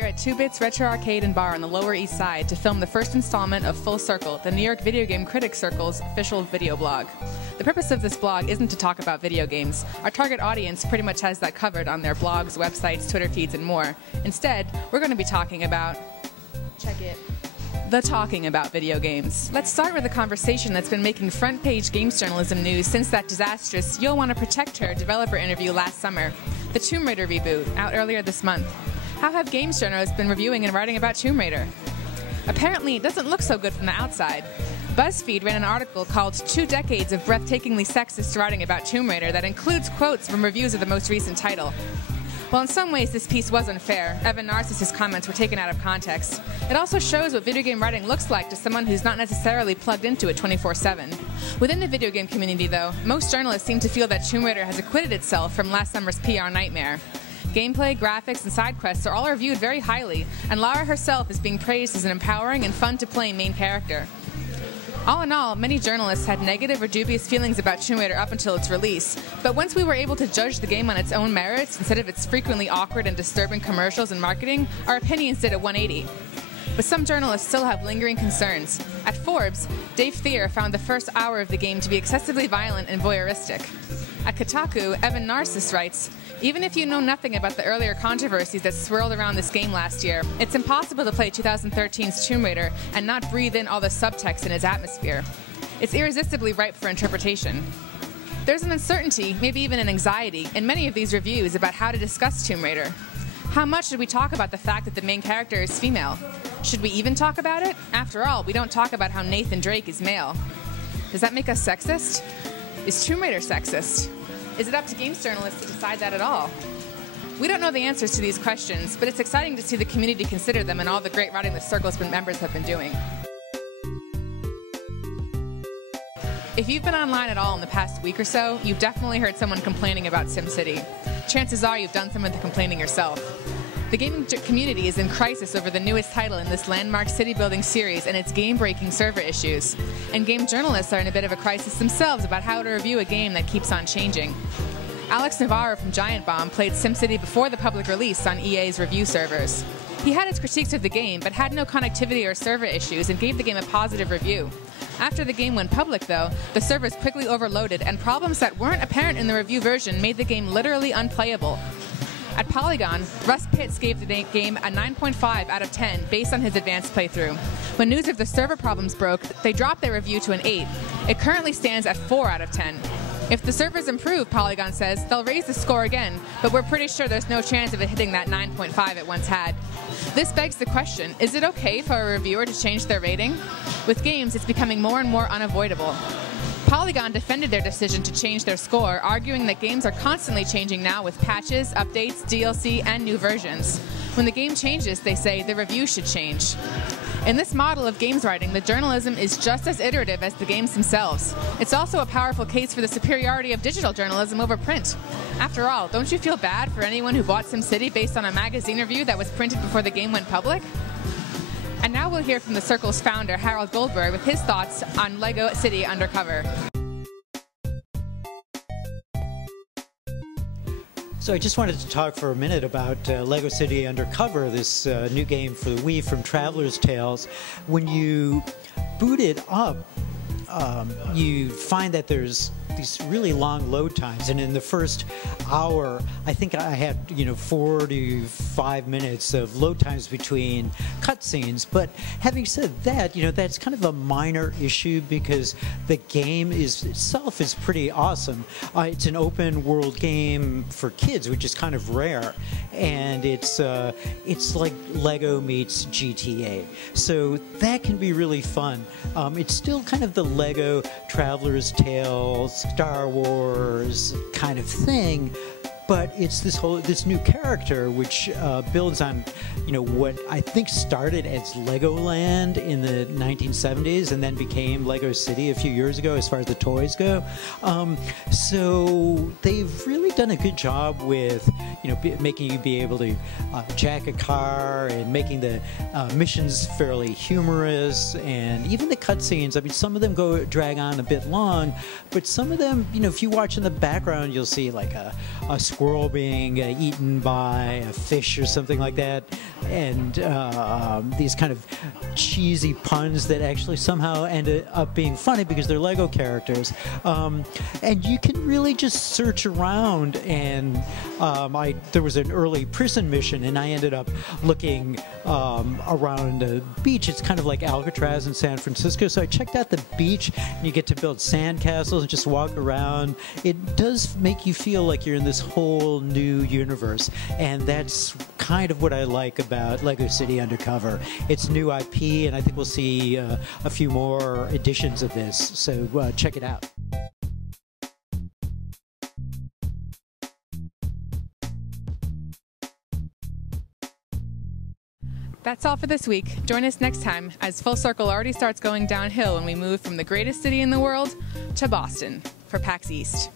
here at 2-Bits Retro Arcade and Bar on the Lower East Side to film the first installment of Full Circle, the New York Videogame Critics Circle's official video blog. The purpose of this blog isn't to talk about video games. Our target audience pretty much has that covered on their blogs, websites, Twitter feeds, and more. Instead, we're going to be talking about... check it. Talking about video games. Let's start with a conversation that's been making front-page games journalism news since that disastrous You'll Want to Protect Her developer interview last summer. The Tomb Raider reboot, out earlier this month. How have games journalists been reviewing and writing about Tomb Raider? Apparently, it doesn't look so good from the outside. BuzzFeed ran an article called 2 Decades of Breathtakingly Sexist Writing About Tomb Raider that includes quotes from reviews of the most recent title. While in some ways this piece was unfair, Evan Narcissus' comments were taken out of context, it also shows what video game writing looks like to someone who's not necessarily plugged into it 24/7. Within the video game community, though, most journalists seem to feel that Tomb Raider has acquitted itself from last summer's PR nightmare. Gameplay, graphics, and side quests are all reviewed very highly, and Lara herself is being praised as an empowering and fun-to-play main character. All in all, many journalists had negative or dubious feelings about Tomb Raider up until its release, but once we were able to judge the game on its own merits instead of its frequently awkward and disturbing commercials and marketing, our opinions did a 180. But some journalists still have lingering concerns. At Forbes, Dave Thier found the first hour of the game to be excessively violent and voyeuristic. At Kotaku, Evan Narcissus writes, "Even if you know nothing about the earlier controversies that swirled around this game last year, it's impossible to play 2013's Tomb Raider and not breathe in all the subtext in its atmosphere. It's irresistibly ripe for interpretation." There's an uncertainty, maybe even an anxiety, in many of these reviews about how to discuss Tomb Raider. How much should we talk about the fact that the main character is female? Should we even talk about it? After all, we don't talk about how Nathan Drake is male. Does that make us sexist? Is Tomb Raider sexist? Is it up to games journalists to decide that at all? We don't know the answers to these questions, but it's exciting to see the community consider them and all the great writing the Circle's members have been doing. If you've been online at all in the past week or so, you've definitely heard someone complaining about SimCity. Chances are you've done some of the complaining yourself. The gaming community is in crisis over the newest title in this landmark city-building series and its game-breaking server issues. And game journalists are in a bit of a crisis themselves about how to review a game that keeps on changing. Alex Navarro from Giant Bomb played SimCity before the public release on EA's review servers. He had his critiques of the game, but had no connectivity or server issues and gave the game a positive review. After the game went public, though, the servers quickly overloaded, and problems that weren't apparent in the review version made the game literally unplayable. At Polygon, Russ Pitts gave the game a 9.5 out of 10 based on his advanced playthrough. When news of the server problems broke, they dropped their review to an 8. It currently stands at 4 out of 10. If the servers improve, Polygon says, they'll raise the score again, but we're pretty sure there's no chance of it hitting that 9.5 it once had. This begs the question, is it okay for a reviewer to change their rating? With games, it's becoming more and more unavoidable. Polygon defended their decision to change their score, arguing that games are constantly changing now with patches, updates, DLC, and new versions. When the game changes, they say, the review should change. In this model of games writing, the journalism is just as iterative as the games themselves. It's also a powerful case for the superiority of digital journalism over print. After all, don't you feel bad for anyone who bought SimCity based on a magazine review that was printed before the game went public? And now we'll hear from the Circle's founder, Harold Goldberg, with his thoughts on LEGO City Undercover. So I just wanted to talk for a minute about LEGO City Undercover, this new game for the Wii from Traveler's Tales. When you boot it up, you find that there's these really long load times, and in the first hour, I think I had 4 to 5 minutes of load times between cutscenes. But having said that, that's kind of a minor issue because the game itself is pretty awesome. It's an open world game for kids, which is kind of rare, and it's like Lego meets GTA, so that can be really fun. It's still kind of the Lego Traveler's Tales, Star Wars kind of thing, but it's this new character which builds on what I think started as Legoland in the 1970s and then became Lego City a few years ago as far as the toys go. So they've really done a good job with making you be able to jack a car and making the missions fairly humorous, and even the cutscenes. I mean, some of them drag on a bit long, but some of them, if you watch in the background, you'll see like a squirrel squirrel being eaten by a fish or something like that, and these kind of cheesy puns that actually somehow ended up being funny because they're Lego characters. And you can really just search around, and there was an early prison mission, and I ended up looking around the beach. It's kind of like Alcatraz in San Francisco, so I checked out the beach, and you get to build sandcastles and just walk around. It does make you feel like you're in this whole new universe, and that's kind of what I like about Lego City Undercover. It's new IP, and I think we'll see a few more editions of this, so check it out. That's all for this week. Join us next time as Full Circle already starts going downhill when we move from the greatest city in the world to Boston for PAX East.